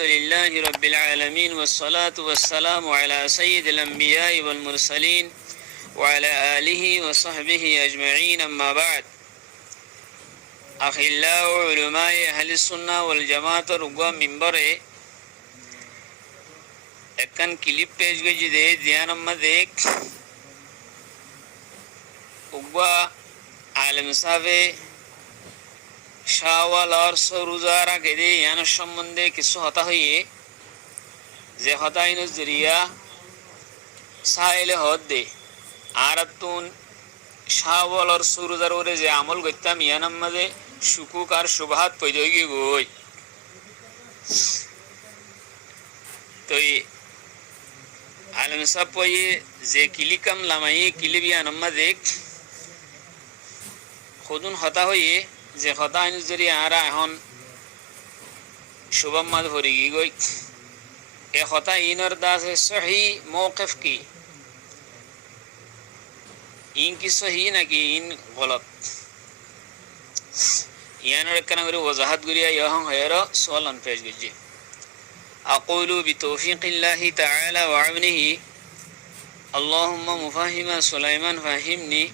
الحمد لله رب العالمين والصلاة والسلام على سيد الأنبياء والمرسلين وعلى آله وصحبه أجمعين أما بعد أخلاء علماء أهل السنة والجماعة رقوا منبره একখান clip page গেছি দে ধ্যান দেখ উগবা আলেম সাহেবে শাওয়াল আর রোজার আগে দে ইয়ান সম্বন্ধে কিছু হতা হইয়ে যে হতাইন জরিয়া সাইলে হদ দে আর তুন শাওয়াল আর রোজার ওরে যে আমল করতাম ইয়ান মধ্যে শুকুক আর শুভাত পয়দা গিয়ে গই তো আলেম সাহেব পয়ে যে কিলিকাম লামাই কিলিবিয়া নাম্মা দেখ খুদুন হতা হয়ে যে হতা আইন যদি আরা এখন শুভম মাদ ভরি গই এ হতা ইনর দাস সহি মৌকিফ কি ইন কি সহি নাকি ইন গলত ইয়ানোর একখানা করে ওজাহাত করিয়া ইহং হয়ের সোয়ালান পেশ গেছে أقول بتوفيق الله تعالى وعونه اللهم مفهم سليمان فهمني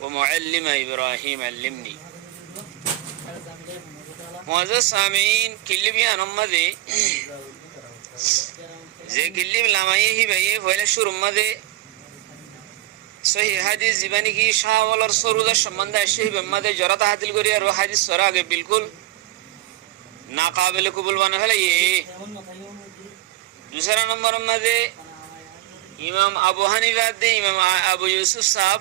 ومعلم إبراهيم علمني معزز سامعين كل بيان أمده زي كل بلامائيه بيه فإلى شور أمده صحيح حديث زباني کی شاہ والر سرودہ شمندہ شیح بمده جرات حدل گریا رو حدیث سراغ بالکل नाकाबिल कबूल बना है ये दूसरा नंबर में दे इमाम अबू हनीफा दे इमाम अबू यूसुफ साहब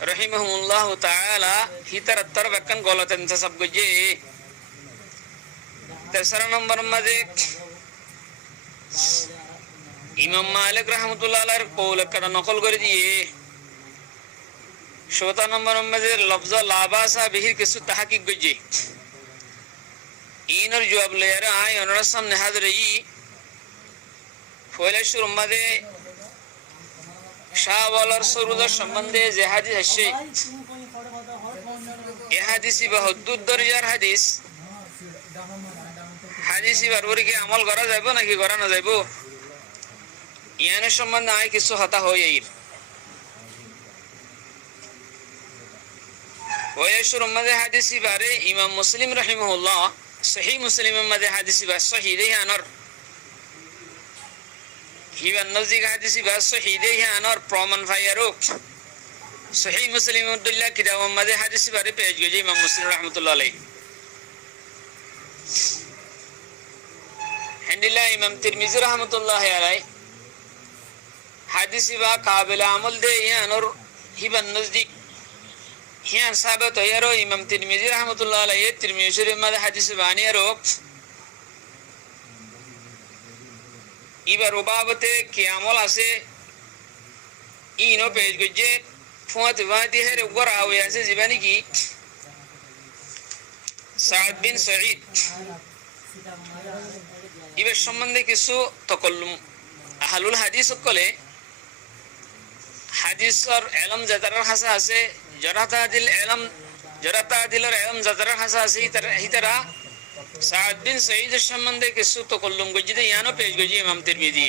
रहिमहुल्लाह ताला ही तरह वक्कन गलत है सब कुछ ये तीसरा नंबर में दे इमाम मालिक रहमतुल्लाह अलैह कौल का नकल कर दिए चौथा नंबर में दे लफ्ज़ लाबासा बिहिर किसु तहकीक गुजे इनर जवाब ले रहा है उन्होंने सामने हाजिर रही फौले शुरू मदे शावालर सरुदा संबंधे जहादी हश्ये ये हदीसी बहुत दर्जार हदीस हदीसी बरबर के अमल करा जाएबो ना कि करा ना जाएबो याने संबंध आए किसो हता हो ये फौले शुरू मदे हदीसी बारे इमाम मुस्लिम रहिमहुल्लाह सही मुस्लिम मदे हदीसी बात सही दे अनर ही नजदीक हदीसी बात सही दे अनर प्रमाण फायरो सही मुस्लिम अब्दुल्लाह किताब मदे हदीसी बारे पेज गए इमाम मुस्लिम रहमतुल्लाह अलैह हंडिल्ला इमाम तिरमिजी रहमतुल्लाह अलैह हदीसी बा काबिल अमल दे अनर ही नजदीक हियान साबित होयारो इमाम तिरमिजी रहमतुल्लाह अलैह तिरमिजी शरीफ में हदीस बानियारो इबा रुबाबते कियामल आसे इनो पेज गुजे फुआत वादी है ऊपर आओ ऐसे जीवानी की साद बिन सईद इबा संबंधे किसु तकल्लुम अहलुल हदीस कोले हदीस और इल्म ज़ातर खासा आसे जराता दिल और इल्म ज़ातर खासा आसे ही तरह साद बिन सईद संबंधे किसु तकल्लुम गुजिदे यानो पेश गुजी इमाम तिरमिजी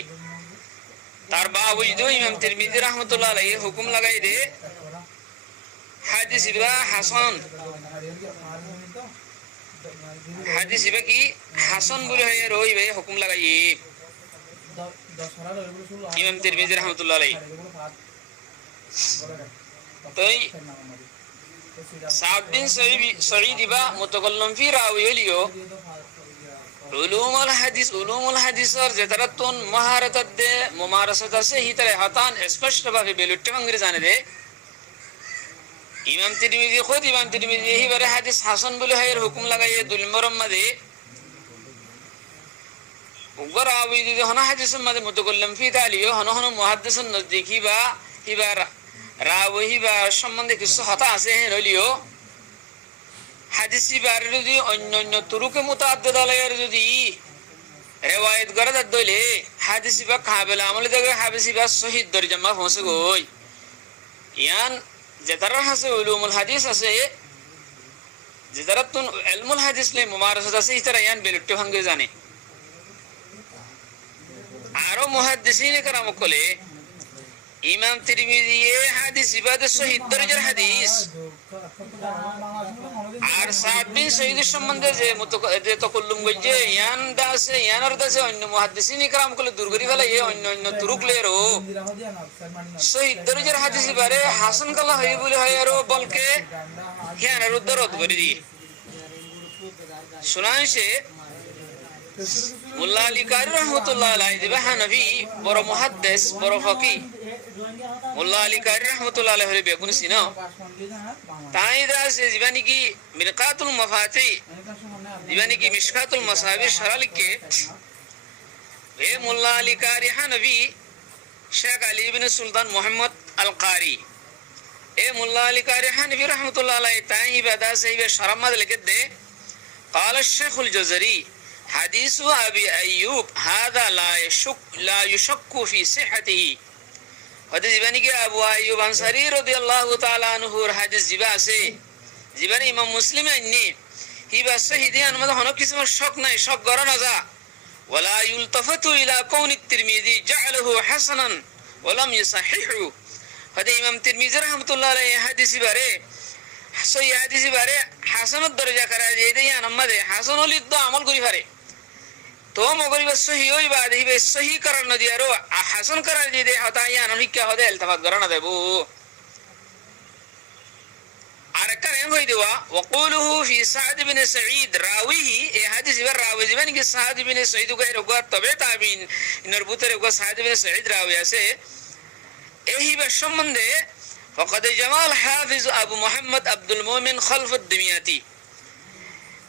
तार बावजूद इमाम तिरमिजी रहमतुल्लाह अलैह हुक्म लगाई दे हदीस इबा हसन हदीस इबा की हसन बोले है रोई भाई हुक्म लगाई इमाम तिरमिजी रहमतुल्लाह अलैह तो साद बिन सईद इबा मुतकल्लम फी रावी लियो उलूमुल हदीस और जतरतुन महारत दे मुमारसत से ही तरह हतान स्पष्ट भावे बेलुट्टे मंगरी जाने दे इमाम तिरमिजी ही बारे हदीस हसन बोले है हुक्म लगाए दुलमरम मदे उगर रावी दे हना हदीस मदे मुतकल्लम फी तालियो हनो मुहद्दिसन नजदीकी बा ही बार रावी बा संबंधे किसु हता आसे हैं लियो हदीसी बारे যদি অন্যান্য তুরুকে মুতাআদ্দিদ আলাইহির যদি রিওয়ায়াত করে দলে হাদিসি বা কাবিল আমল দেখে হাদিসি বা সহিহ দরজা পৌঁছে গই ইয়ান যেতারা আছে উলুমুল হাদিস আছে যেতারা তুন ইলমুল হাদিস লে মুমারাসাত আছে ইতারা ইয়ান বেলুট্টে ভাঙ্গে জানে আরো মুহাদ্দিসিন کرام কলে ইমাম তিরমিজি হাদিস ইবাদে সহিহ দরজার হাদিস আর সাদ বিন সঈদ সম্বন্ধে যে তকল্লুম গজে ইয়ান দাসে ইয়ানার দাসে অন্য মুহাদ্দিসিন کرام কলে দুরগরি ফেলা অন্য অন্য তুরুক লেরো সহিহ দরজার হাদিস বারে হাসান কালা হয় বলে হয় আর বলকে ইয়ানার উদ্দরত করে দিয়ে শুনাইছে মুল্লা আলী কারি রহমতুল্লাহ আলাইহি দিবা হানাফি বড় মুহাদ্দিস বড় ফকি মুল্লা আলী কারি রহমতুল্লাহ আলাইহি বেগুন সিনা তাই দাসে জীবানি কি মিরকাতুল মাফাতি জীবানি কি মিশকাতুল মাসাবির শরালিকে এ মুল্লা আলী কারি হানাফি শেখ আলী ইবনে সুলতান মুহাম্মদ আল কারি এ মুল্লা আলী কারি হানাফি রহমতুল্লাহ আলাইহি তাই বাদাসে ইবে শরামাদ লিখে দে قال الشيخ الجزري حديث أبي أيوب هذا لا يشك في صحته حديث جباني كي أبو أيوب أنصاري رضي الله تعالى عنه حديث جبا سي جباني إمام مسلم أني هي بس هدي أن ماذا هناك كسم الشك ناي شك غرنا ذا ولا يلتفت إلى كون الترمذي جعله حسنا ولم يصححه هذا إمام الترمذي رحمة الله عليه حديث باره সহি হাদিস বারে হাসানের দরজা করা যায় দেই আনমাদে হাসান হলি তো আমল করি পারে তো মগরি বস সহি হই বাদ হিবে সহি করার নদি আর হাসান করার যায় দে হতা ইয়ান হিকা হদে ইলতিফাত করা না দেবো আর একটা এম হই দেওয়া ওয়াকুলুহু ফি সাদ ইবনে সাঈদ রাওয়িহি এই হাদিস বার রাওয়ি জীবন কি সাদ ইবনে সাঈদ কে রগা তবে তাবিন ইনর বুতরে গো সাদ ইবনে সাঈদ রাওয়ি আছে এই বার সম্বন্ধে فقد جمع الحافظ أبو محمد عبد المؤمن خلف الدمياطي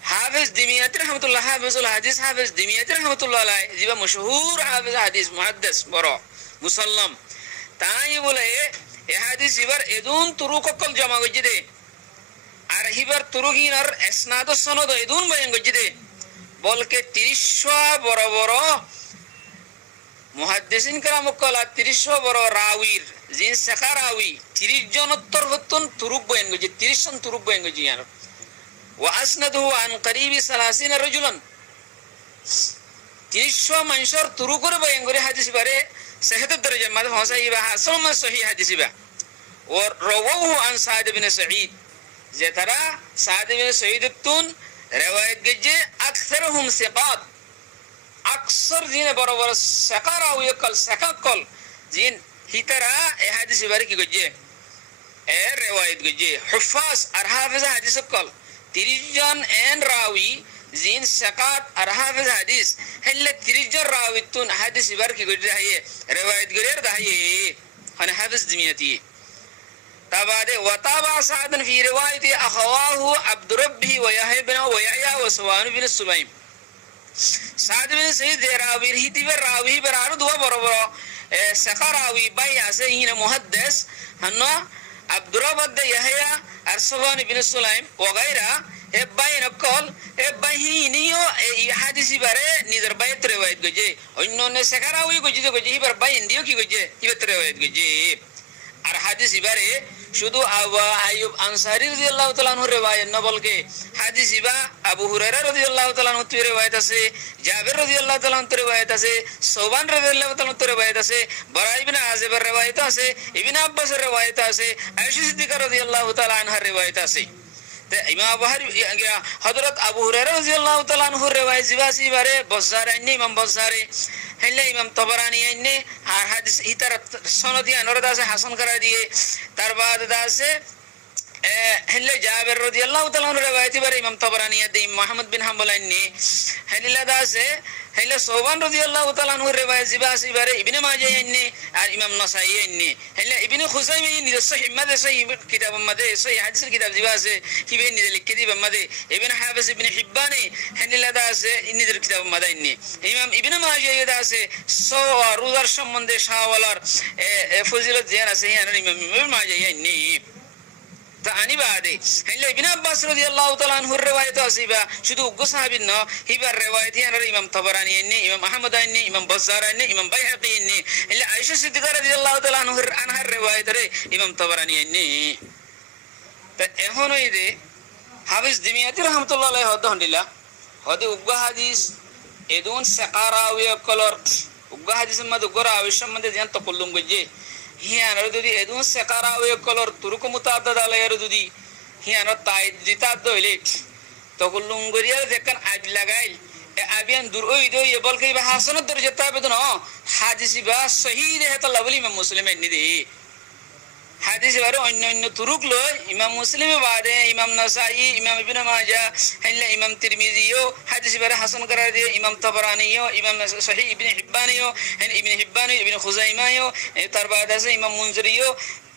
حافظ دمياطي رحمة الله حافظ الحديث حافظ دمياطي رحمة الله عليه جيبا مشهور حافظ حديث محدث برا مسلم تاي بوله اي حديث يبر ادون طرق كل جمع وجده আর হিবার তুরুগিন আর ইসনাদ ও সনদ এদুন বয়ান গজিদে বলকে 30 বড় বড় মুহাদ্দিসিন کرام কলা 30 বড় রাওয়ির জিন সাকারাওয়ি 30 জন উত্তর হতন তুরুক বয়ান গজি 30 জন তুরুক বয়ান গজি আর ওয়া আসনাদহু আন করিবি 30 রাজুলান 30 মানুষের তুরুকর বয়ান করে হাদিস বারে সহিহ দরজা মাদে হসাই বা হাসান সহিহ হাদিস বা और रवाहु عن سعد بن سعيد যে তারা সাদ ইবনে সঈদ তুন রওয়ায়াত গজে আকসারহুম সিকাত আকসার জিনে বড় বড় সাকারাও ইয়াকল সাকাকল জিন হিতারা এই হাদিস বারে কি গজে এ রওয়ায়াত গজে হুফাজ আর হাফিজ হাদিস কল 30 জন এন রাওয়ি জিন সাকাত আর হাফিজ হাদিস হেলে 30 জন রাওয়ি তুন হাদিস বারে কি গজে হায়ে রওয়ায়াত গরে দাহায়ে মানে হাফিজ দিমিয়াতি تابعه وتابع سعد في رواية أخواه عبد ربه ويحيى بن ويحيى وسوان بن سليم سعد بن سعيد راوي هيتي راوي برارو دوا برابر سخراوي باي اسين محدث هنو عبد رب يحيى ارسلان بن سليم وغيرها باي نقول باي نيو حديث بره نيدر باي روايت گجي انن سخراوي گجي گجي بر باي انديو کی گجي يبت روايت گجي আর হাদিস ইবারে শুধু আবু আইয়ুব আনসারী রাদিয়াল্লাহু তাআলা আনহু রিওয়ায়াত না বলকে হাদিস ইবা আবু হুরায়রা রাদিয়াল্লাহু তাআলা আনহু রিওয়ায়াত আছে জাবির রাদিয়াল্লাহু তাআলা আনহু রিওয়ায়াত আছে সুবান রাদিয়াল্লাহু তাআলা আনহু রিওয়ায়াত আছে বারা ইবনে আযিব এর রিওয়ায়াত আছে ইবনে আব্বাস এর রিওয়ায়াত আছে আয়েশা সিদ্দিকা রাদিয়াল্লাহু তাআলা আনহার রিওয়ায়াত আছে তে ইমাম বুখারী হযরত আবু হুরায়রা রাদিয়াল্লাহু তাআলা আনহু রিওয়ায়াত জিবাসি বারে বজ্জার আইনি ইমাম বজ্জারে হেলে ইমাম তবরানি আইনে আর হাদিস ইতার সনদি আনরদ আছে হাসান করা দিয়ে তার বাদ আছে হেলে জাবির রাদিয়াল্লাহু তাআলা আনহু রিওয়ায়াত বারে ইমাম তবরানি আদি মুহাম্মদ বিন হাম্বল আইনে হেলে দাসে হেলে সুবান রাদিয়াল্লাহু তাআলা আনহু রিওয়ায়াত জিবাসি বারে ইবনে মাজাহ আইনে আর ইমাম নাসাই আইনে হেলে ইবনে খুজাইমা নি সহিহ মাদে সহিহ কিতাব মাদে সহিহ হাদিস কিতাব জিবাসে হিবে নি লিখে দিবা মাদে ইবনে হাফিজ ইবনে হিব্বানি হেলে দাসে ইনিদের কিতাব মাদে আইনে ইমাম ইবনে মাজাহ দাসে রোজার সম্বন্ধে শাওয়ালার ফজিলত জিয়ান আছে ইয়ান ইমাম ইবনে মাজাহ আইনে তানি বাদে হেলে ইবনে আব্বাস রাদিয়াল্লাহু তাআলা আনহু রিওয়ায়াত আসিবা শুধু উগ্র সাহাবীর ন হিবার রিওয়ায়াত ইয়ান ইমাম তবরানি আইনে ইমাম আহমদ আইনে ইমাম বাজ্জার আইনে ইমাম বাইহাকি আইনে হেলে আয়েশা সিদ্দিকা রাদিয়াল্লাহু তাআলা আনহার রিওয়ায়াত রে ইমাম তবরানি আইনে তা এখন এই যে হাফিজ দিমিয়াতি রাহমাতুল্লাহ আলাইহি হদ হন্দিলা হদ উগ্র হাদিস এদুন সাকারাওয়ি কলর উগ্র হাদিসের মধ্যে উগ্র আবিষ্যের মধ্যে যেন তকল্লুম গজ্জে হিয়ানোর যদি এদুন সেকারা ওয়ে কলর তুরুক মুতাদ্দাদ আলাইয়ার যদি হিয়ানোর তাই জিতাদ্দ হইলে তকল্লুম গরিয়ার যেখান আজ লাগাইল এ আবিয়ান দূর ওই দো এ বলকে বা হাসানত দরজা তাবে তো হাদিসি বা সহিহ হেতাল্লাহ বলি ইমাম মুসলিমের নিদি হাদিস বারে অন্য অন্য তুরুক লয় ইমাম মুসলিমে বাদে ইমাম নাসাই ইমাম ইবনে মাজাহ হাইলা ইমাম তিরমিজিও হাদিস বারে হাসান করার দিয়ে ইমাম তাবরানিও ইমাম সহিহ ইবনে হিব্বানিও হান ইবনে হিব্বানি ইবনে খুজাইমাও তার বাদে আছে ইমাম মুনজিরিও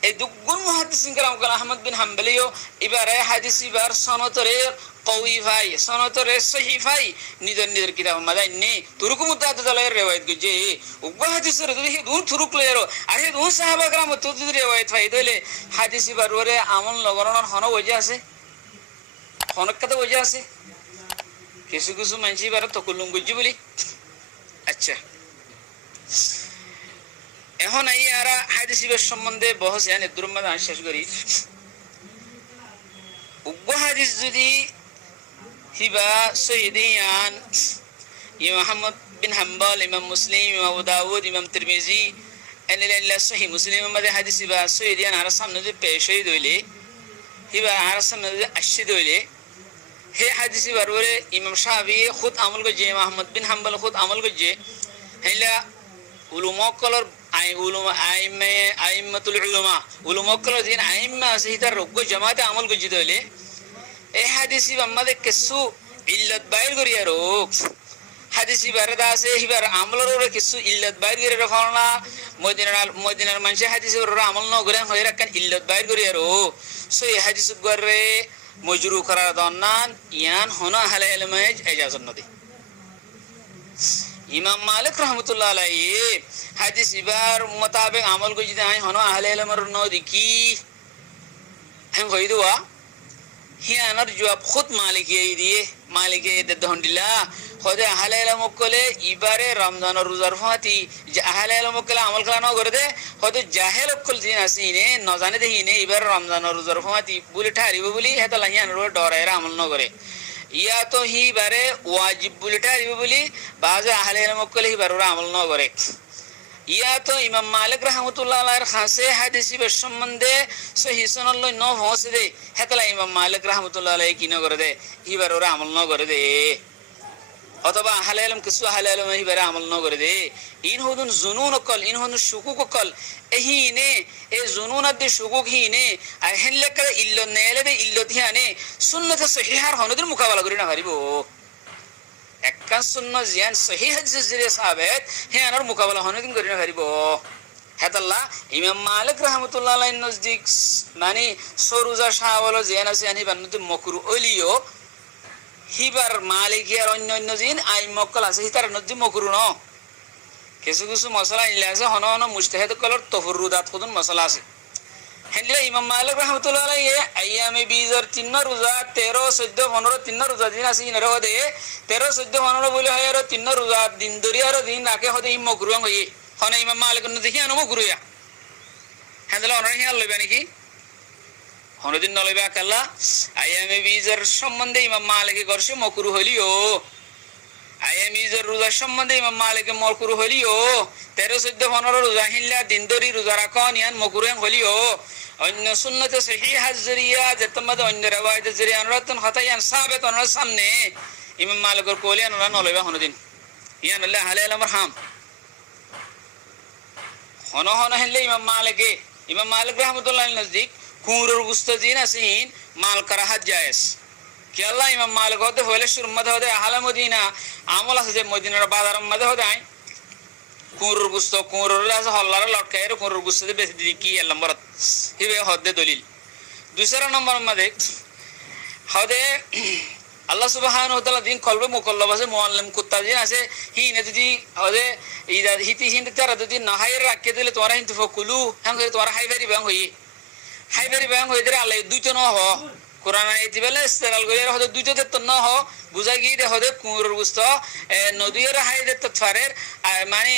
এই দুগুণ মুহাদ্দিসিন کرام কল আহমদ বিন হাম্বলিও এবারে হাদিস বার সনতরে কওয়ি ভাই সনতরে সহিহ ভাই নিদর নিদর কিতাব মাদাইনি তুরুক মুতাদ্দাদ আলাইহির রিওয়ায়াত গজে উগ্র হাদিসের যদি দুন তুরুক লয়েরো আর হে দুন সাহাবা کرام তুদি রিওয়ায়াত ভাই দইলে হাদিস বাররে আমল লগরণর হন ওজে আছে হনক কথা ওজে আছে কিছু কিছু মানসি বার তকল্লুম গজ্জি বলি আচ্ছা এখন এই আরা হাদিসের সম্বন্ধে বহস জানে দুরম্মা শেষ করি উগ্র হাদিস যদি হিবা সহিদিয়ান ইমাম আহমদ বিন হাম্বল ইমাম মুসলিম ইমাম আবু দাউদ ইমাম তিরমিজি এনিল্লাহ সহিহ মুসলিম মধ্যে হাদিস হিবা সহিদিয়ান আর সামনে যদি পেশ হই দইলে হিবা আর সামনে যদি আসি দইলে হে হাদিস বারবরে ইমাম শাফি খুদ আমল গজে ইমাম আহমদ বিন হাম্বল খুদ আমল গজে হেলা উলুমা কলর আই উলুমা আইমে আইমাতুল উলুমা উলুমা কলর দিন আইমা আছে হিতার রোগ জামাতে আমল গজে দইলে এই হাদিসি আমাদের কিছু ইল্লত বাইর করিয়া রোগ হাদিসি বারদা আছে হিবার আমলর কিছু ইল্লত বাইর করে রাখল না মদিনার মানুষের হাদিসি আমল ন করে হয়ে রাখেন ইল্লত বাইর করিয়া রো সো এই হাদিস গরে মজরু করার দন্নান ইয়ান হনা হালে এলমেজ এজাজত নদী ইমাম মালিক রহমতুল্লাহ আলাইহি হাদিস ইবার মোতাবেক আমল করে যদি আই হনা আহলে এলমের নদী কি হেন কই দুয়া হিয়ানার জবাব খুদ মালিকিয়ে দিয়ে মালিকিয়ে দহন্ডিলা খোদে আহলে ইলম কলে ইবারে রমজান রোজার ফাতি যে আহলে ইলম কলে আমল করা ন করে দে খোদে জাহেল কল দিন আসিনে ন জানে দেহিনে ইবারে রমজান রোজার ফাতি বলি ঠারিব বলি হেতলা হিয়ান রো ডরায়রা আমল ন করে ইয়া তো হি বারে ওয়াজিব বলি ঠারিব বলি বাজে আহলে ইলম কলে ইবারে আমল ন করে ইয়া তো ইমাম মালিক রহমতুল্লাহ আলাইহির খাসে হাদিসি বে সম্বন্ধে সহিহ সনদ লই ন হসে দে হেতলা ইমাম মালিক রহমতুল্লাহ আলাইহি কি ন করে দে ইবার ওরা আমল ন করে দে অথবা আহলে ইলম কিছু আহলে ইলম ইবার আমল ন করে দে ইন হুদুন জুনুন কল ইন হুদুন শুকুক কল এহিনে এ জুনুন আদি শুকুক হিনে আর হেনলে কা ইল্ল নেলে দে ইল্লত হিয়ানে সুন্নাত সহিহার হনদের মুকাবালা করি না পারিব একটা সুন্নাত জিয়ান সহিহ হাদিস জরিয়া সাহাবেত হিয়ানার মুকাবালা হনদিন করি না পারিব হেতাল্লাহ ইমাম মালিক রহমতুল্লাহ আলাইহির নজদিক মানে সরুজা শাহওয়াল জিয়ান আছে আনি বান্নতে মকরু ওলিও হিবার মালিকিয়ার অন্য অন্য জিন আই মক্কল আছে হিতার নজদি মকরু ন কিছু কিছু মশলা ইলা আছে হন হন মুজতাহিদ কলর তফরুদাত খুদুন মশলা আছে হেনলে ইমাম মালিক রহমতুল্লাহ আলাইহি আইয়ামে বিজর 3 রোজা 13 14 15 3 রোজা দিন আছে ইনরে হদে 13 14 15 বলে হয় আর 3 রোজা দিন দরিয়ার দিন নাকে হদে ইম মকরু হই হন ইমাম মালিক ন দেখি আনো মকরু ইয়া হেনলে অনর হিয়া লইবা নাকি হনদিন নলইবা কাল্লা আইয়ামে বিজর সম্বন্ধে ইমাম মালিক গরসে মকরু হলিও আইয়ামে বিজর রোজা সম্বন্ধে ইমাম মালিক মকরু হলিও 13 14 15 রোজা হিল্লা দিন দরি রোজা রাখন ইয়ান মকরু হলিও অন্য সুন্নাতে সহিহ জরিয়া যেতমদ অন্য রওয়ায়াত জরিয়া রতন হতায়ান সাবিত অনর সামনে ইমাম মালিকের কোলিয়ান ওরা নলইবা হনদিন ইয়ান আল্লাহ আলাইহি রাহম হন হন হেলে ইমাম মালিক রহমতুল্লাহ নজদিক কুরুর গুস্তাজিন আসিন মাল করাহাত জায়েজ কি আল্লাহ ইমাম মালিক হতে হলে সুরমদ হতে আহলে মদিনা আমল আছে যে মদিনার বাজার মধ্যে হতে আই কুরুর গুস্ত কুরুর আছে হল্লার লটকায়ের কুরুর গুস্তে বেশি দি কি নম্বর হিবে হদে দলিল দুসরা নম্বর মধ্যে হদে আল্লাহ সুবহানাহু ওয়া তাআলা দিন কলবে মুকল্লাব আছে মুআল্লিম কুত্তাজিন আছে হিনে যদি হদে ইদা হিতি হিন্দ তারা যদি নাহায়ের রাখকে দিলে তোরা হিন্তু ফকুলু হাম করে তোরা হাইবারি বাং হই হাইবারি ব্যাং হয়ে দিলে আল্লাহ দুইটা ন হ কোরআন আইতি বেলে ইস্তেলাল গইরে হদে দুইটা তে ন হ বুঝা গিয়ে দে হদে কুরুর গুস্ত নদীর হাইদে তফারের মানে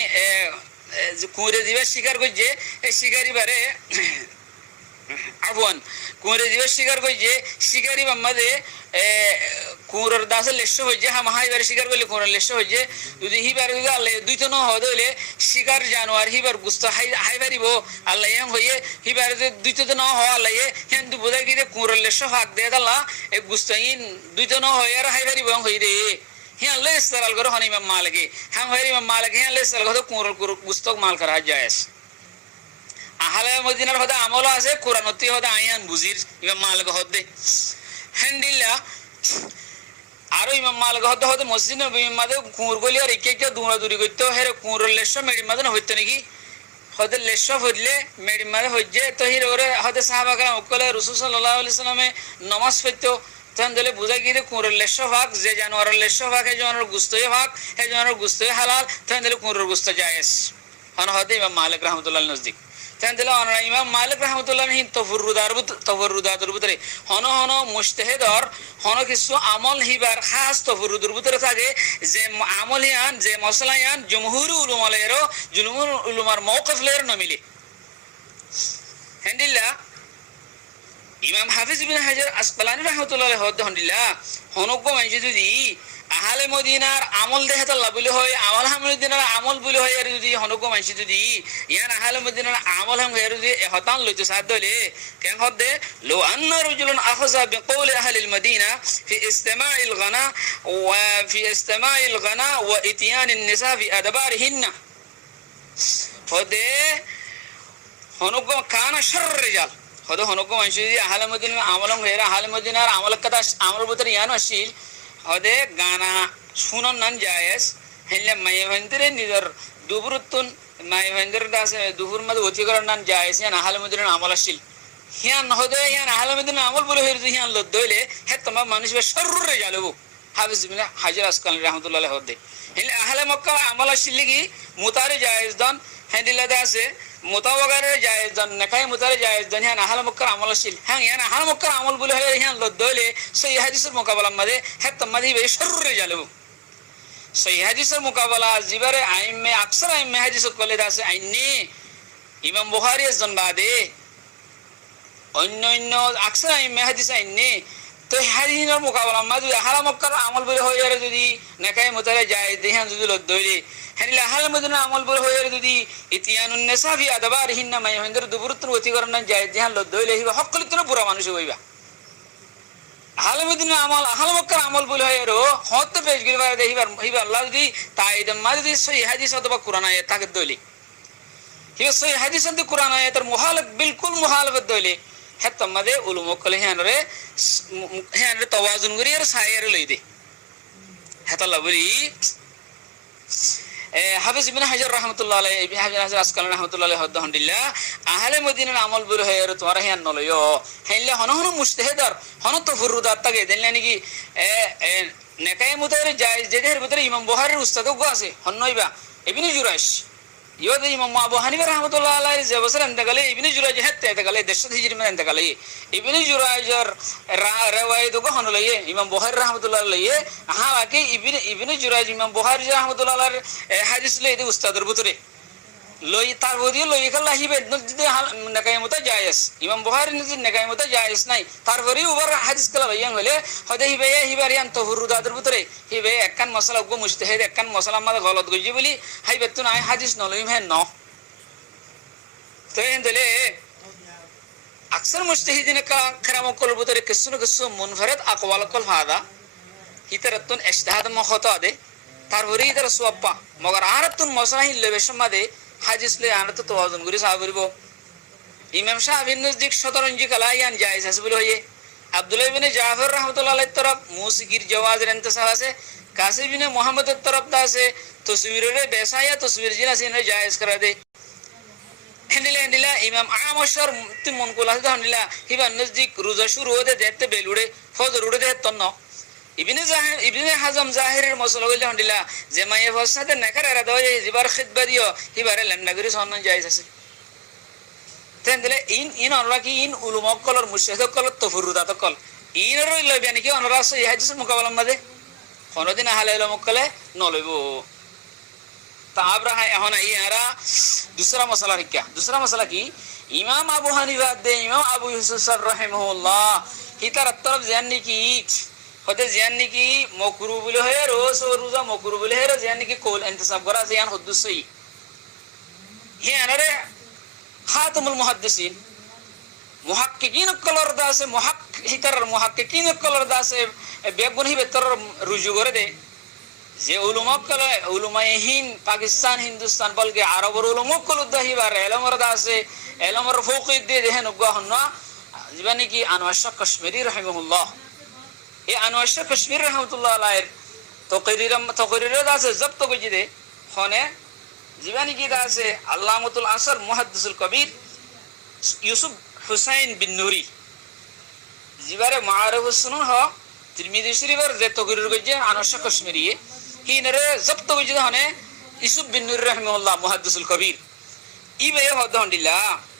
কুরে দিবে শিকার করছে এই শিকারি বারে আফওয়ান কুঁরে জীবের শিকার করছে শিকারি মাম্মাদে কুঁরর দাসে লেস্য হয়েছে হাম হাইবার শিকার করলে কুঁরের লেস্য হয়েছে যদি হিবার যদি আল্লাহ দুই তো হতে হইলে শিকার জানোয়ার হিবার গুস্ত হাইবারিব আল্লাহ এম হয়ে হিবার দুই তো ন হওয়া আল্লাহ হেন দু বোঝাই গিয়ে কুঁরের লেস্য ফাঁক দিয়ে আল্লাহ এই গুস্ত ইন দুই তো ন হয়ে আর হাইবারিব হয়ে রে হ্যাঁ আল্লাহ ইস্তেলাল করে হন ইমাম মালিকে হ্যাঁ হয়ে ইমাম মালিকে হ্যাঁ আল্লাহ ইস্তেলাল করে কুঁরর গুস্তক মাল করা যায় আহলে মদিনার হদা আমল আছে কোরআনতি হদা আইয়ান বুজির ইমাম মালিক হদে হেন্ডিল্লা আরো ইমাম মালিক হদে হদে মসজিদ নবীমাদে কুঁর গলি আর একে একে দৌড়াদৌড়ি করতে হেরে কুঁরের লেস্য মেডির মাদে হইতো নাকি হদে লেস্য হইলে মেডির মাদে হইছে তো হিরে ওরে হদে সাহাবাকরা উকলে রাসূল সাল্লাল্লাহু আলাইহি সাল্লামে নামাজ পড়তো তখন দিলে বুঝা গিয়ে কুঁরের লেস্য ভাগ যে জানোয়ারের লেস্য ভাগ হে জানোয়ারের গুস্তই ভাগ হে জানোয়ারের গুস্তই হালাল তখন দিলে কুঁরের গুস্ত জায়েজ হন হদে ইমাম মালিক রাহমাতুল্লাহ নজদিক ইমাম মালিক রাহমাতুল্লাহ তফরুদাতের ভিতরে হন হন মুজতাহিদর হন কিছু আমল হিবার খাস তফরুদের ভিতরে থাকে যে আমল ইয়ান যে মশলা ইয়ান জমহুর উলুমালেরও জুলুমুর উলুমার মওকিফ লের নমিলে হেন্ডিল্লা ইমাম হাফিজ ইবনে হাজার আসকালানি রাহমাতুল্লাহ হদ্দাহন্দিল্লাহ হনগ্য মানজি যদি আহলে মদিনার আমল দেখাতে লাভলি হয় আহলে মদিনার আমল বলি হয় আর যদি হনগ্য মানজি যদি ইয়ান আহলে মদিনার আমল হাম এর যদি হতান লইতে সাধ্য হলে কেন হদে লো আন্না রাজুলান আখাযা বিকৌলি আহলিল মদিনা ফি ইস্তিমাইল গানা ওয়া ফি ইস্তিমাইল গানা ওয়া ইতিয়ানিন নিসা ফি আদবারিহিন্না হদে হনগ্য কানা শারর রিজাল হদে হনগ্য মানজি যদি আহলে মদিনার আমল হাম এর আহলে মদিনার আমল কথা আমল ভিতরে ইয়ান আসিল হদে গানা শুনন নান জায়েজ হেলে মাইভেন্দ্রে নিজের দুবুরতুন মাইভেন্দ্র দাসে দুবুর মধ্যে অতিকরণ নান জায়েজ ইয়ান আহলে মদিনার আমল আসিল হিয়ান হদে ইয়ান আহলে মদিনার আমল বলে হইর হিয়ান লদ দইলে হে তোমা মানুষ বে শররে জালবো হাফিজ ইবনে হাজার আসকালানি রাহমাতুল্লাহ হদে হেলে আহলে মক্কা আমল আসিল কি মুতারে জায়েজ দান হেন্ডিলা দাসে মুতাওয়াগারে জায়েজ দান নাকাই মুতারে জায়েজ দান হিয়ান আহলে মক্কার আমল আসিল হ্যাঁ ইয়ান আহলে মক্কার আমল বলে হইর হিয়ান লদ দইলে সেই হাদিসের মোকাবেলা মধ্যে হে তোমা দিবে শররে জালবো সেই হাদিসের মোকাবেলা জিবারে আইমে আকসার আইমে হাদিস কলে দাসে আইনি ইমাম বুখারী একজন বাদে অন্য অন্য আকসার আইমে হাদিস আইনি তো হাদিসের মোকাবেলা মধ্যে আহলে মক্কার আমল বলে হইর যদি নাকাই মুতারে জায়েজ দিহান যদি লদ দইলে হেলে আহলে মদিনার আমল বলে হইর যদি ইতিয়ানুন নিসা ফি আদবারিহিন্না মাইহেন্দ্র দুবুরতুন অতিকরণ জায়েজ দিহান লদ দইলে হিবা হকলিতন পুরা মানুষ হইবা আহলে মদিনার আমল আহলে মক্কার আমল বলে হয় রো হতে পেশ গিরবার দেহিবার হিবার আল্লাহ যদি তাইদ মাদি সহি হাদিস অথবা কুরআন আয়াত তাকে দইলে হিবা সহি হাদিস অথবা কুরআন আয়াতের মুখালিফ বিলকুল মুখালিফত দইলে হেত মাদে উলুম কলে হ্যানরে তাওয়াজুন করি আর সায়ের লই দে হেতাল্লাহ বলি হাফিজ ইবনে হাজার রাহমাতুল্লাহ আলাইহি ইবনে হাজার আসকালানি রাহমাতুল্লাহ আলাইহি হদ্দাহন্দিল্লাহ আহলে মদিনার আমল বলে হয় আর তোমার হিয়ান নলয়ো হেলে হন হন মুজতাহিদার হন তফরুদাত তাকে দেনলে নাকি নেকায়ে মুতারে জায়েজ যেদের ভিতরে ইমাম বুখারীর উস্তাদ গো আছে হন নইবা ইবনে জুরাইশ ইওদে ইমাম আবু হানিফা রাহমাতুল্লাহ আলাইহি যে বছর ইন্তেকালে ইবনে জুরাইজ হেতে ইন্তেকালে 100 হিজরি মে ইন্তেকালে ইবনে জুরাইজের riwayat গো হন লইয়ে ইমাম বুখারী রাহমাতুল্লাহ আলাইহি হা বাকি ইবনে জুরাইজ ইমাম বুখারী রাহমাতুল্লাহ আলাইহি হাদিস লইতে উস্তাদের ভিতরে লই তার বদিয়ে লই খেলা হিবে যদি নাকায়ে মুতা জায়েজ ইমাম বুখারী যদি নাকায়ে মুতা জায়েজ নাই তারপরে ওভার হাদিস কলা ভাইয়ান হলে হদে হিবে হিবার ইয়ান তফরুদাতের ভিতরে হিবে একখান মশলা গো মুজতাহিদ একখান মশলা মাদে গলত গজি বলি হাইবে তো নাই হাদিস নলই মে ন তো এন্দলে আকসার মুজতাহিদিন কা খারাম কল ভিতরে কিছু না কিছু মুনফারিদ আকওয়াল কল ফাদা হিতারাতুন ইজতিহাদ ম খতা দে তারপরে ইদার সুয়াপা মগর আরাতুন মশলা হিলে বেশমাদে হাদিস লে আনত তাওয়াজুন করি সাহাবরিব ইমাম শাফি নজদিক শতরঞ্জি কালা ইয়ান জায়েজ আছে বলে হয়ে আব্দুল্লাহ ইবনে জাফর রাহমাতুল্লাহ আলাইহি তরফ মুসিকির জাওয়াজের ইন্তিসাব আছে কাসিম ইবনে মুহাম্মদের তরফ দা আছে তসবিরের বেসায়া তসবির জিনা সিনে জায়েজ করা দে হেন্ডিলা ইমাম আমশর তিমন কোলা হেন্ডিলা হিবা নজদিক রোজা শুরু হতে দেখতে বেলুড়ে ফজর উড়ে দে তন্ন ইবনে হাজম জাহিরের মসলা হইলে হন্ডিলা যে মায়ে ফসাতে নাকার এরা দয় জিবার খিতবা দিও হিবারে লেন্নাগরি সন্নান জায়েজ আছে তেন্দেলে ইন অনরা কি ইন উলুম কলর মুশাহিদ কলর তফরুদাত কল ইন রইল বেনি কি অনরা সই হাদিস মুকাবালা মাদে কোনদিন আহলে ইলম কলে নলইব তা আবরা এখন ইয়ারা दूसरा मसला क्या दूसरा मसला की ইমাম আবু হানিফা দে ইমাম আবু ইউসুফ সাহেব রাহিমাহুল্লাহ হিতার তরফ জান নাকি হতে জান নাকি মাকরু বলে হয় রোজ ও রোজা মাকরু বলে হয় জান নাকি কোল ইন্তেসাব করা জান হুদ্দুসই হে আনারে খাতামুল মুহাদ্দিসিন মুহাক্কিকিন কলর দাসে হিতার মুহাক্কিকিন কলর দাসে বেগুন হি বেতর রুজু করে দে যে উলুমা কলে উলুমাইহিন পাকিস্তান হিন্দুস্তান বলকে আরবর উলুমা কল দাহিবার এলমর দাসে এলমর ফৌকি দে দেহেন গহন জীবানি কি আনোয়ার শাহ কাশ্মীরি রাহিমাহুল্লাহ এই আনোয়ার শাহ কাশ্মীরি রাহমাতুল্লাহ আলাইহির তকরির দাসে জব্ত কইজি দে হনে জীবানি কি দাসে আল্লামাতুল আসর মুহাদ্দিসুল কবির ইউসুফ হুসাইন বিন নুরি জিবারে মাআরিফুস সুনান হ তিরমিজি শরীফের যে তকরির কইজি আনোয়ার শাহ কাশ্মীরি হিনরে জব্ত কইজি হনে ইউসুফ বিন নুরি রাহিমাহুল্লাহ মুহাদ্দিসুল কবির ইবে হদহন্ডিলা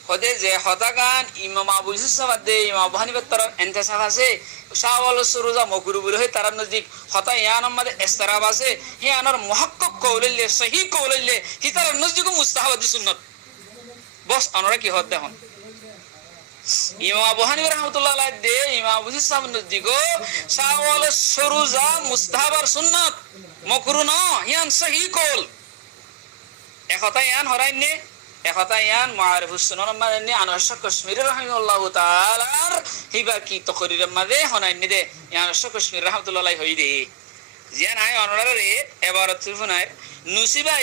হদে যে হদাগান ইমাম আবু ইউসুফ সাহেব দে ইমাম আবু হানিফার তরফ ইন্তেসাব আছে শাওয়াল সুরুজা মাকরু বলে হয় তার নজদিক হতা ইয়ান মধ্যে ইস্তিরাব আছে হে আনার মুহাক্কিক কওললে সহিহ কওললে কি তার নজদিক মুস্তাহাব সুন্নাত বস আনরা কি হদ দেখুন ইমাম আবু হানিফা রাহমাতুল্লাহ আলাইহি দে ইমাম আবু ইউসুফ সাহেব নজদিক শাওয়াল সুরুজা মুস্তাহাব আর সুন্নাত মাকরু না ইয়ান সহিহ কওল একতা ইয়ান হরাইনে একতা ইয়ান মাআরিফুস সুনান মানে আনোয়ার শাহ কাশ্মীরি রাহিমাহুল্লাহ তাআলার হিবা কি তকরির মাঝে হনাইনি দে আনোয়ার শাহ কাশ্মীরি রাহমাতুল্লাহ আলাইহি হই দে জিয়ান আয় অনরারে ইবারত সুফনায় নুসিবা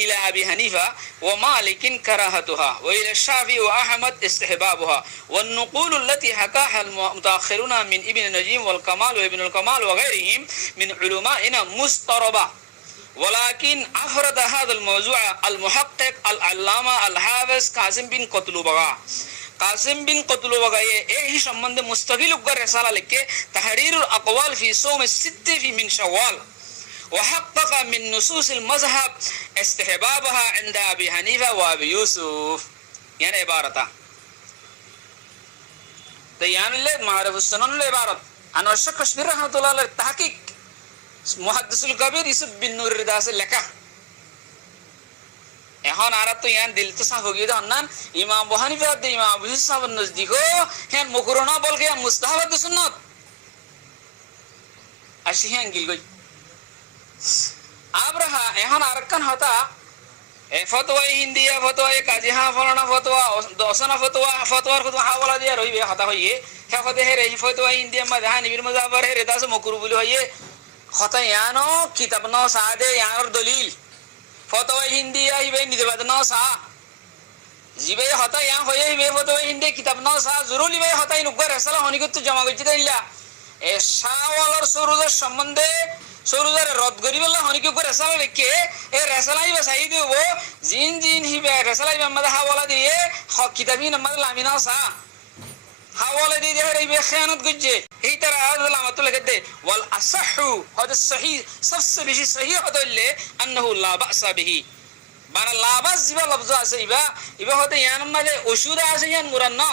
ইলা আবি হানিফা ওয়া মালিকিন কারাহাতুহা ওয়া ইলা শাফি ওয়া আহমদ ইসতিহবাবুহা ওয়ান নুকুল التي حكاها المتاخرون من ابن نجيم والكمال وابن الكمال وغيرهم من علمائنا مستربه ولكن أفرد هذا الموضوع المحقق العلامة الحافظ قاسم بن قطلبغا قاسم بن قطلبغا এই সম্বন্ধে মুস্তাকিল উগ্র রিসালা লিখে তাহরিরুল আকওয়াল ফি সওম الست في من شوال وحقق من نصوص المذهب استحبابها عند أبي حنيفة وأبي يوسف يعني عبارة ده يعني اللي معرفة السنن العبارة أنا الشيخ كشمير رحمة الله عليه تحقيق মুহাদ্দিসুল কবির ইউসুফ বিন নুরি দাসের লেখা এখন আর তো ইয়ান দিল তো সাফ গিয়ে হন্নান ইমাম আবু হানিফা দে ইমাম আবু ইউসুফ সাহেব নজদিক হেন মুকরুনা বলকে মুস্তাহাব সুন্নাত আসি হেন গিল গই আবরাহা এখন আরকান হতা ফতোয়া হিন্দিয়া ফতোয়া কাজিহা ফলানা ফতোয়া দসনা ফতোয়া ফতোয়ার ফতোয়া হাওলা দিয়া রইবে হতা হইয়ে হে হতে হে রে ফতোয়া হিন্দিয়া মা জাহান নিবির মাযাবার হে রে দাস মুকরু বলি হইয়ে হতা ইয়ানো কিতাব ন সাদে ইয়ানোর দলিল ফতোয়া হিন্দিয়া হিবে নিদেবাদ ন সা জিবে হতা ইয়া হইয়ে হিবে ফতোয়া হিন্দি কিতাব ন সা জরুরি বে হতা ইনুগর রেসালা হনিগত জমা গইতে দিলা এ শাওয়ালর সুরুজের সম্বন্ধে সুরুজের রদ গরিবল্লাহ হনিকে করে রেসালা লিখে এ রেসালাই বে সাই দেব জিন জিন হিবে রেসালাই বে মাদা হাওয়ালা দিয়ে কিতাবিন মাদা লামিনা সা হাওয়ালা দিয়ে দে রে বে খিয়ানত গজে এই তার আলামাতুল লিখতে ওয়াল আসহু হদ সহিহ সবসে বেশি সহিহ হদলে আন্নাহু লা বাসা বিহি বারা লা বাস জিবা লফজ আছে ইবা হতে ইয়ান মাদে ওষুধ আছে ইয়ান মুরান না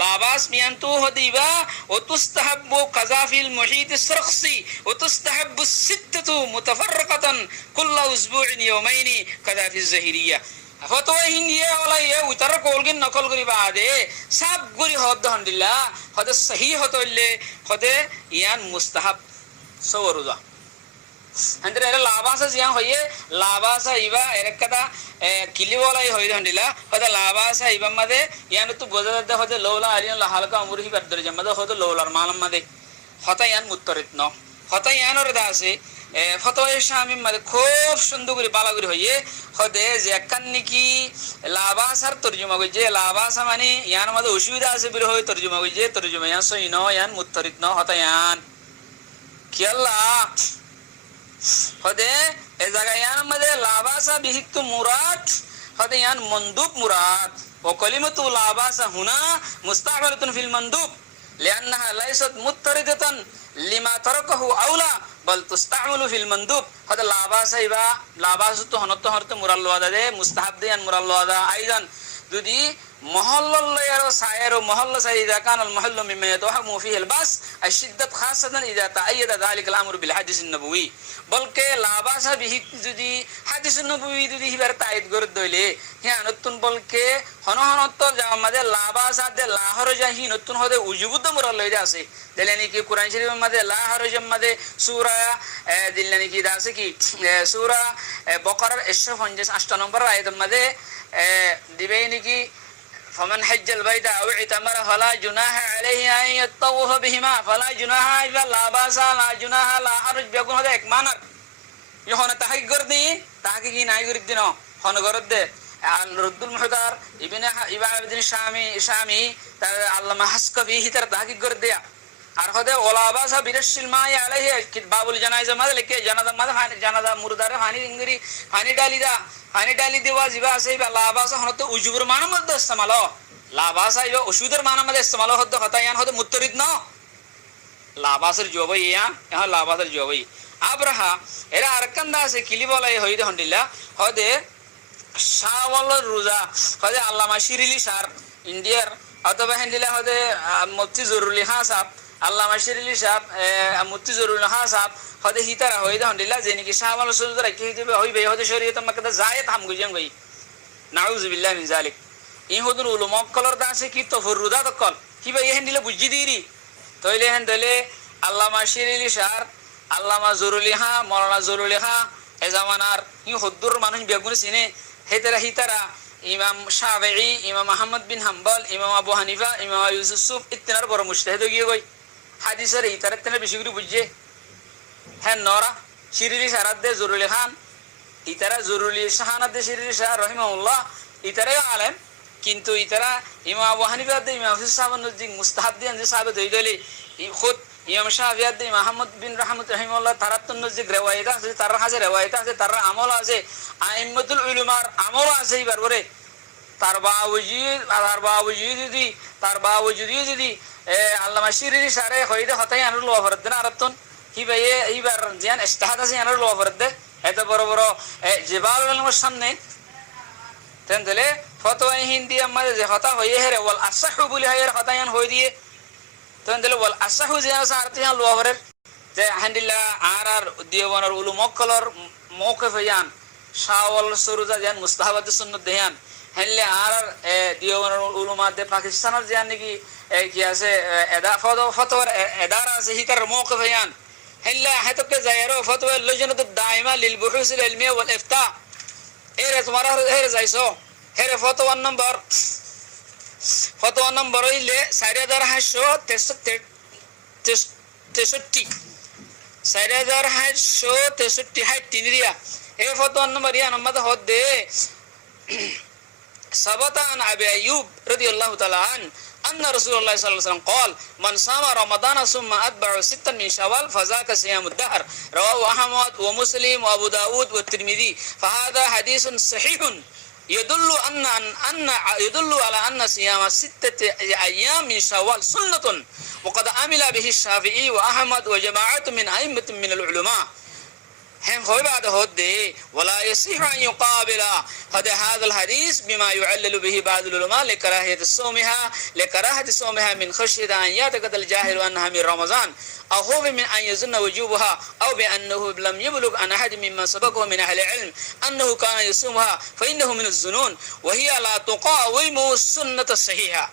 লাবাস মিয়ান্তু হদিবা ওতুস্তাহাব্বু কাযাফিল মুহিত আসরখসি ওতুস্তাহাব্বু সিত্তাতু মুতাফাররাকাতান কুল্লা উসবুইন ইয়াওমাইনি কাযাফিজ যাহিরিয়া ফতোয়া হিন্দিয়া ওলাইয়ে উতার কোলগিন নকল করিবা আদে সব গুরি হদ হন্দিল্লা হদে সহি হতলে হদে ইয়ান মুস্তাহাব সওরুজা ಅಂದ್ರೆ ಎಲ್ಲ ಲಾಭಾಸ ಜಿಯಾ ಹೋಯೆ ಲಾಭಾಸ ಇವ ಎರಕದ ಕಿಲಿವೋಲೈ ಹೋಯ್ದ ಹಂಡಿಲ್ಲ ಹೋದ ಲಾಭಾಸ ಇವ ಮದೆ ಯಾನತ್ತು ಬೋದದ ಹೋದ ಲೌಲಾ ಅಲಿಯನ್ ಲಹಾಲಕ ಅಮುರಿ ಬರ್ದರ ಜಮ್ಮದ ಹೋದ ಲೌಲರ್ ಮಾಲಂ ಮದೆ হতা ইয়ান মুত্তরিত হতা ইয়ানর দাসে ফতোয়া শামি মদে খুব সুন্দর করে বালা করে হইয়ে হদে যে কান্নি কি লাভাসার তরজমা কইছে লাভাসা মানে ইয়ান মদে অসুবিধা আছে বির হয় তরজমা কইছে তরজমা ইয়ান সইন ইয়ান মুত্তরিত হতা ইয়ান কি আল্লাহ হদে এ জায়গা ইয়ান মদে লাভাসা বিহিত মুরাদ হদে ইয়ান মন্দুব মুরাদ ও কলিমাতু লাভাসা হুনা মুস্তাহবালাতুন ফিল মন্দুব لأنها ليست مضطردة لما تركه أولى بل تستعمل في المندوب هذا لاباس إبا لاباس تو هنوت هرت مرالو هذا ده مستحب ده أن مرالو هذا أيضا যদি মহল্লার লয়ারো সায়েরো মহল্লা সাই ইদা কানাল মহল্লু মিম্মা ইয়াতাহামু ফিহিল বাস আশিদ্দাত খাসাতান ইদা তাআয়্যাদা যালিকাল আমরু বিল হাদিসিন নববী বলকে লাবাসা বিহি যদি হাদিসুন নববী যদি হিবার তাইদ করে দইলে হ্যাঁ নতুন বলকে হনহনত আমাদের লাবাসা দে লাহর জাহি নতুন হদে উজুবুদ মুরাল লইদা আছে দিলানি কি কোরআন শরীফের মধ্যে লাহর জাম্মাদে সূরা দিলানি কি আছে কি সূরা বকরার 158 নম্বর আয়াতের মধ্যে দিবে নাকি فمن حج البيت أو اعتمر فلا جناح عليه أن يطوف بهما فلا جناح إذا لا بأس لا جناح لا حرج بيكون هذا إكمانا يهون تحقيق قردي تحقيقين أي قردنا هون قرد رد المحتار ابن عبد الشامي علامة حسك فيه ترى تحقيق قردي আর হদে ওলাবাসা বিরশিল মাই আলাইহি কিতাবুল জানাজা মাদে লেকে জানাজা মাদে জানাজা মুরদারে হানি ইংরি হানি ডালি দেওয়া জিবা আছে বা লাবাসা হনতে উজুবুর মান মধ্যে ইস্তেমাল লাবাসা ইবা ওষুধের মান মধ্যে ইস্তেমাল হদে হতায়ান হদে মুত্তরিদ ন লাবাসের জবাই ইয়ান এখন লাবাসের জবাই আবরাহা এরা আরকান্দা আছে কিলি বলাই হইদে হন্ডিল্লা হদে শাওয়াল রোজা হদে আল্লামা শিরিলি সার ইন্ডিয়ার অথবা হন্ডিলা হদে মুফতি জরুলি হাসাব আল্লামা শিরিলি সাহেব মুফতি জরুল হা সাহেব হদে হিতারা হইদে হন্ডিল্লা যে নাকি শাওয়াল সুজুরা কি হইবে হইবে হদে শরীয়ত মাকদা জায়েত হাম গুজান ভাই নাউযু বিল্লাহি মিন যালিক ই হদুন উলুমা কলর দাসে কি তফরুদা তকল কি ভাই হন্ডিলা বুঝি দিরি তইলে হন্ডলে আল্লামা শিরিলি সাহেব আল্লামা জরুলি হা মাওলানা জরুলি হা এ জামানার ই হদ্দুর মানুষ বেগুন সিনে হিতারা ইমাম শাফিঈ ইমাম আহমদ বিন হাম্বল ইমাম আবু হানিফা ইমাম ইউসুফ ইত্তিনার বড় মুজতাহিদ গিয়ে গই হাদিসের ইতারের তেনে বেশি করে বুঝছে হ্যাঁ নরা শিরিলি সারাদ্দে জরুলি খান ইতারা জরুলি শাহানাদ্দে শিরিলি শাহ রহিমাহুল্লাহ ইতারে আলেম কিন্তু ইতারা ইমাম আবু হানিফা দে ইমাম ইউসুফ সাহেব নজদিক মুস্তাহাব দিয়ে যে সাহেব দই দলি খুদ ইমাম শাফিঈ দে আহমদ বিন রাহমত রহিমাহুল্লাহ তারাত নজদিক রিওয়ায়াত আছে তার হাজে রিওয়ায়াত আছে তার আমল আছে আইম্মাতুল উলামার আমল আছে এবারে তার বাওয়াজুদি যদি আল্লামা শিরিলি সারে হইদে হতাই আনুল ওয়াফরদ না আরতন হিবাই এইবার জিয়ান ইস্তাহাদ আছে আনুল ওয়াফরদ এত বড় বড় জিবাল আলমের সামনে তেন দিলে ফতোয়া হিন্দি আমাদের যে হতা হইয়ে হেরে ওয়াল আসাহু বলি হায়ের হতায়ান হই দিয়ে তেন দিলে ওয়াল আসাহু যে আছে আরতিয়ান লোয়াফরের যে আলহামদুলিল্লাহ আর দিওয়ানের উলুমা কলর মওকিফ ইয়ান শাওয়াল সুরুজা জিয়ান মুস্তাহাবাত সুন্নাত দেয়ান হেলে আর দিওয়ানের উলুমা দে পাকিস্তানের জিয়ান নাকি কি আছে এদা ফতোয়ার এদার আছে হিতার মওকিফ ইয়ান হেলে হাতকে জায়রো ফতোয়া লজনাত দাইমা লিল বুহুস আল ইলমিয়া ওয়াল ইফতা এর তোমার এর যাইছো এর ফতোয়া নম্বর হইলে 4863 4863 হাই তিনরিয়া এ ফতোয়া নম্বর ইয়া নম্বর হদে সাবাতা আন আবি আইয়ুব রাদিয়াল্লাহু তাআলা أن رسول الله صلى الله عليه وسلم قال من صام رمضان ثم أتبع ستا من شوال فذاك صيام الدهر رواه أحمد ومسلم وأبو داود والترمذي فهذا حديث صحيح يدل على أن صيام 6 أيام من شوال سنة وقد عمل به الشافعي وأحمد وجماعة من أئمة من العلماء هم هو بعد هدي ولا يصح أن يقابل هذا الحديث بما يعلل به بعض العلماء لكراهة صومها من خشية أن يعتقد الجاهل أنها من رمضان أو خوف من أن يظن وجوبها أو بأنه لم يبلغ عن أحد ممن سبقه من أهل العلم أنه كان يصومها فإنه من الظنون وهي لا تقاوم السنة الصحيحة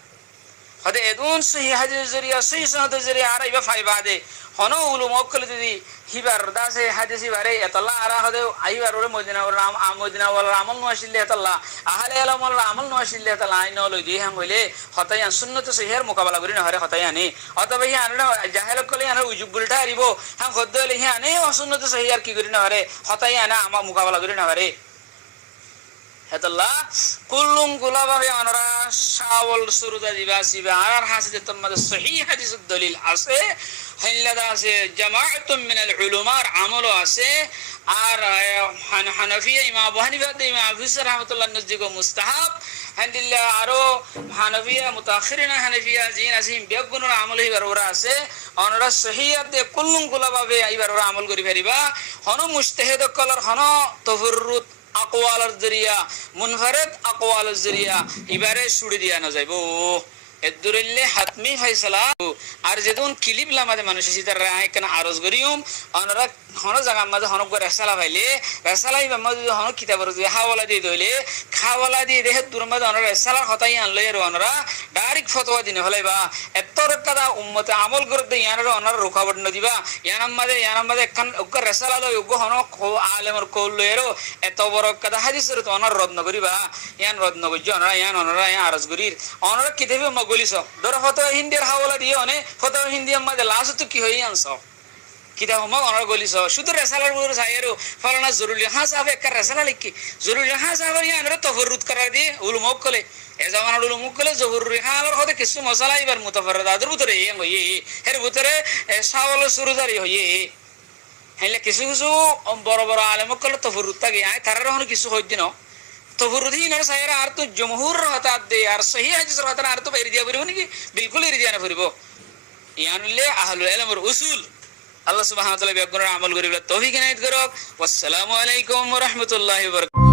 هذا يدون صحيح حديث الزريعة صحيح سنة الزريعة عربي فاي بعده هنو علوم أكل دي হিবার দাসে হাদিসি বারে এতলা আরা হদে আইবার ওরে মদিনা ওর আমল নশিল্লে এতলা আহলে আলম ওর আমল নশিল্লে এতলা আইন লই দি হাম হইলে হতায়ান সুন্নত সহির মোকাবেলা করি না হরে হতায়ানি অতবে হি আনরা জাহেল কলে আনরা উজুব বুলটা আরিব হাম খদ্দলে হি আনে অসুন্নত সহির কি করি না হরে হতায়ানা আমা মোকাবেলা করি না হরে হেতলা কুল্লুম গুলাবাবে আনরা শাওয়াল সুরুদা দিবাসিবা আর হাসিতে তন্মাদে সহিহ হাদিসুদ দলিল আছে হেল্লাদা আছে জামাআতুম মিনাল উলামার আমল আছে আর হানাফিয়া ইমাম আবু হানিফা ইমাম আবু ইসা রাহমাতুল্লাহ নজদিক মুস্তাহাব হামদুলিল্লাহ আরো হানাফিয়া মুতাখিরিনা হানাফিয়া জিন আজিম বেগুনের আমল হিবার ওরা আছে অনরা সহিয়াতে কুল্লুম গুলাবাবে আইবার ওরা আমল করি পারিবা হন মুজতাহিদ কলর হন তফররুদ আকওয়ালের জরিয়া মুনফারিদ আকওয়ালের জরিয়া এবারে ছুড়ে দিয়া না যাইব এদুরিল্লে হাতমি ফাইসালা আর যেদিন কিলিপ লামাদে মানুষ সিতার রায় কেন আরজ করিম অনরা হন জায়গা মাঝে হনক করে রেসালা পাইলে রেসালাই মাঝে যদি হনক কিতাবের যদি হাওয়ালা দিয়ে দইলে খাওয়ালা দিয়ে দেখে দূর মাঝে অনরা রেসালার হতাই আনলে আর অনরা ডাইরেক্ট ফতোয়া দিনে হলে বা এত রকাদা উম্মতে আমল করতে ইয়ানের অনরা রুখাবট ন দিবা ইয়ানাম মাঝে একখান উগ্র রেসালা লই উগ্র হনক আলেমর কৌল লইয়েরও এত বড় কাদা হাদিসের তো অনর রদ নগরিবা ইয়ান রদ নগর্য অনরা ইয়ান অনরা ইয়ান আরজ করির অনরা কিতাবে মগলিস ধরো ফতোয়া হিন্দির হাওয়ালা দিয়ে অনে ফতোয়া হিন্দি মাঝে লাস্ট তো কি হয়ে আনছ কিতাব মগ অনর গলিস শুধু রেসালার বুঝে সাইয়েরও ফলানা জরুরি হ্যাঁ সাহেব একটা রেসালা লিখি জরুরি হ্যাঁ সাহেব ইয়ানের তফরুদ করার দিয়ে উলুমক কলে এ জামানার উলুমক কলে জরুরি হ্যাঁ আলোর হতে কিছু মশলা এবার মুতাফাররাদ আদের ভিতরে এই হইয়ে এর ভিতরে সাওয়াল সুরুদারি হইয়ে হইলে কিছু কিছু বড় বড় আলেমক কলে তফরুদ থাকে আয় তারার হন কিছু হইজ ন তফরুদ্দিন আর সাইয়েরা আর তো জমহুর হতাত দে আর সহি হাদিসের হতাত আর তো বাইরে দিয়া পড়িব নাকি বিলকুল এরি দিয়া না পড়িব ইয়ানুল্লে আহলুল ইলমের উসুল আল্লাহ সুবহানাহু ওয়া তাআলা বিয়াগুনের আমল করিবলা তৌফিক ইনায়াত করুক। আসসালামু আলাইকুম ওয়া রাহমাতুল্লাহি ওয়া বারাকাতুহু।